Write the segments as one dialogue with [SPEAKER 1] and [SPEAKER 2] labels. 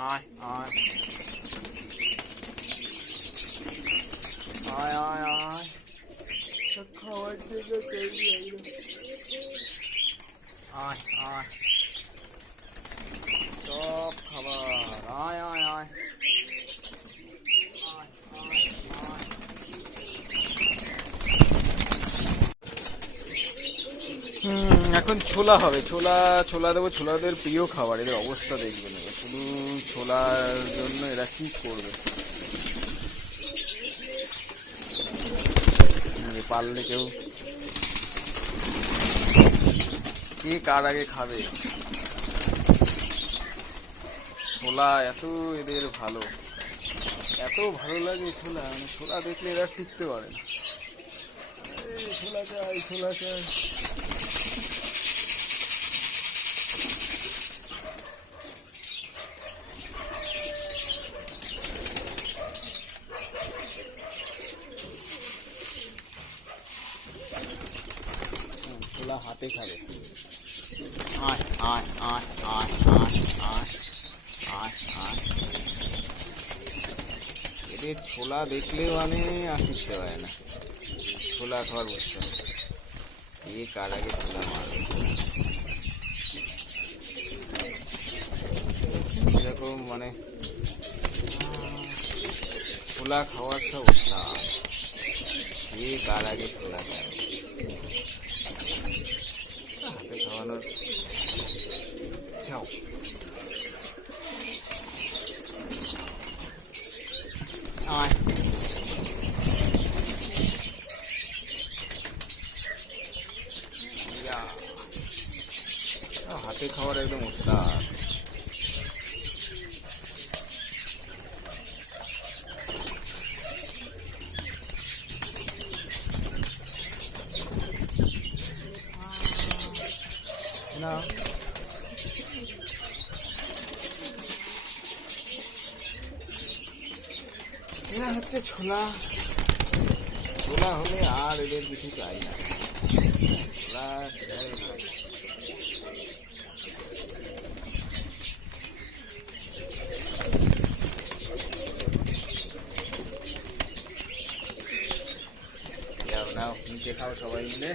[SPEAKER 1] Aye, aye. Aye, aye, aye. The card to the radiator. Aye, aye. এখন ছোলা হবে। ছোলা ছোলা দেবো। ছোলাদের প্রিয় খাবার, এদের অবস্থা দেখবে না শুধু ছোলার জন্য এরা কি করবে? পারলে কেউ কে কার আগে খাবে? ছোলা এত এদের ভালো। এত ভালো লাগে ছোলা। মানে ছোলা দেখলে এরা টিকতে পারে না। ছোলা চাই ছোলা চাই হাতে খাবে আয় আয় আয় আয় আয় আয় এদের ছোলা দেখলেও মানে আর টিকতে পারে না। ছোলা খাওয়ার বসতে হবে এ কার আগে ছোলা মারবে? এরকম মানে ছোলা খাওয়ার তো অবস্থা। এ কার আগে ছোলা 完了跳。上来。哎呀，那还得靠那个东西了。না। এরা হচ্ছে ছোলা। ছোলা হলে আর এদের কিছু চাই না। ছোলা খেয়ে না। নাও, নিচে খাও সবাই মিলে।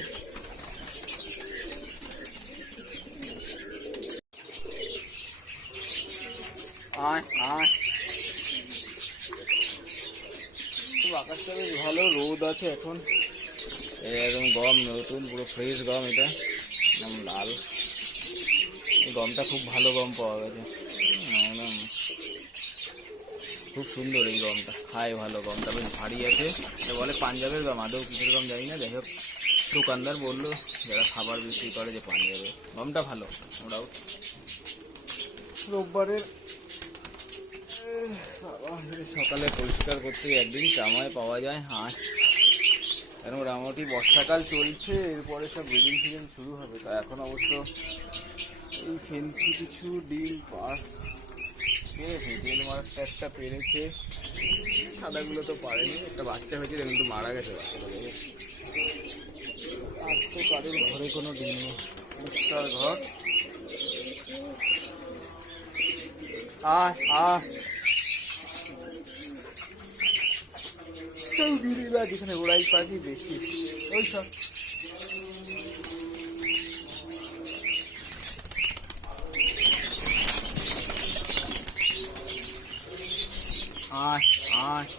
[SPEAKER 1] আয় আয়। খুব আকাশটা বেশ ভালো রোদ আছে এখন। একদম গম নতুন পুরো ফ্রেশ গম এটা। একদম লাল। এই গমটা খুব ভালো গম পাওয়া গেছে। একদম। খুব সুন্দর এই গমটা। খায় ভালো গমটা বেশ ভারী আছে। এটা বলে পাঞ্জাবের গম আদৌ কিসের গম জানি না। যাই হোক দোকানদার বলল যারা খাবার বিক্রি করে যে পাঞ্জাবের। গমটা ভালো ওরাও রোববারের সকালে পরিষ্কার করতে একদিন কামায় পাওয়া যায় হাঁস। কেন, মোটামুটি বর্ষাকাল চলছে, এরপরে সব ব্রিডিং সিজন শুরু হবে। তা এখন অবশ্য এই ফেন্সি কিছু ডিল পার পেয়েছে একটা পেরেছে। সাদাগুলো তো পারেনি, একটা বাচ্চা হয়েছিল, কিন্তু মারা গেছে বাচ্চাগুলো। আর তো কাদের ঘরে কোনো ডিম নেই ঘর। আয় আয়। কেউ বা যেখানে ওড়াই পাখি বেশি। ওই সব। আয় আয়।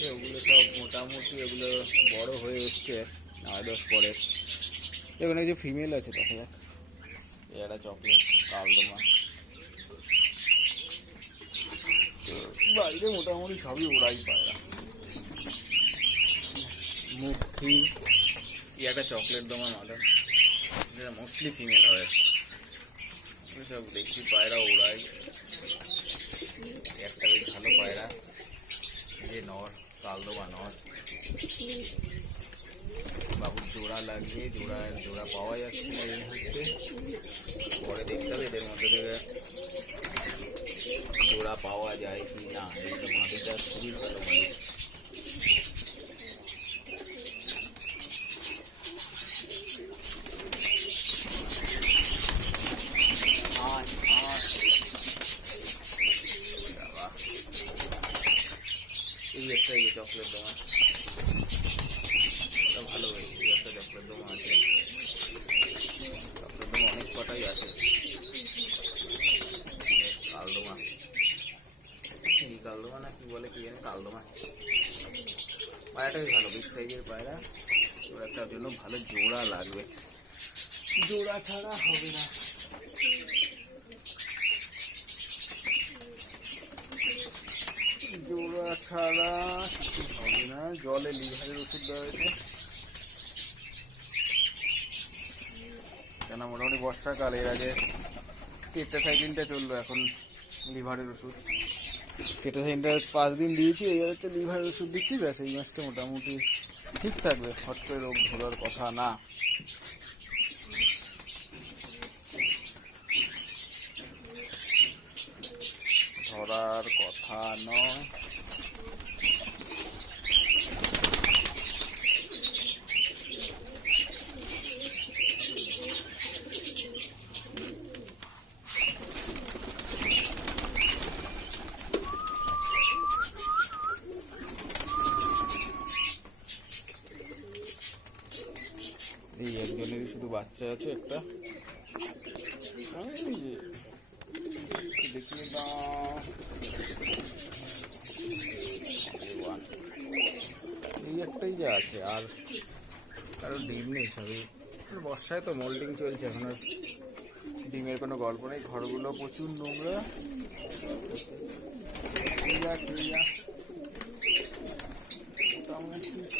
[SPEAKER 1] আছে ওগুলো সব মোটামুটি ওগুলো বড় হয়ে এসছে নয় দশ পরে। এখানে যে ফিমেল আছে, দেখা যাক। এই একটা চকলেট, কালদমা। তো বাইরে মোটামুটি সবই ওড়াই পায়রা মুখি এই একটা চকলেট দমা মাদার মোস্টলি ফিমেল হয়। সব দেখি, পায়রা ওড়াই একটা বেশ ভালো পায়রা, যে নর। কালদোবা নর বাবুর জোড়া লাগবে জোড়া জোড়া পাওয়া যাচ্ছে না এই মুহূর্তে পরে দেখতে হবে এদের মধ্যে থেকে জোড়া পাওয়া যায় কি না এই মাটিটা খুবই ভালো মাটি আয়, আয়। বাবা। এই একটা এই চকলেট দোকান এটা ভালো হয়েছে এই একটা চকলেট দোকান আছে। চকলেট দোকান অনেক কটাই আছে। কালদোমা। কি কালদোমা না কি বলে কি জানি, কালদোমা। পায়রাটাই ভালো বিগ সাইজের পায়রা। ওর একটা জন্য ভালো জোড়া লাগবে। জোড়া ছাড়া হবে না জোড়া ছাড়া কিছু হবে না। জলে লিভারের ওষুধ দেওয়া হয়েছে। কেন, মোটামুটি বর্ষাকাল, এর আগে টেট্রাসাইক্লিনটা চলল, এখন লিভারের ওষুধ। টেট্রাসাইক্লিনটা পাঁচ দিন দিয়েছি এই হচ্ছে লিভারের ওষুধ দিচ্ছি, ব্যাস, এই মাসটা মোটামুটি ঠিক থাকবে। হট করে রোগ ধরার কথা না। ধরার কথা নয় এই একজনেরই শুধু বাচ্চা আছে একটা। দেখিয়ে দাও। এই একটাই যা আছে, আর কারও ডিম নেই, সবই। বর্ষায় তো মোল্ডিং চলছে, এখন আর ডিমের কোনো গল্প নেই। ঘরগুলো প্রচুর নোংরা।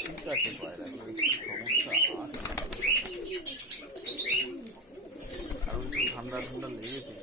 [SPEAKER 1] ঠিক আছে পায়রাগুলো সমস্যা আছে? अपना सुंदर नहीं है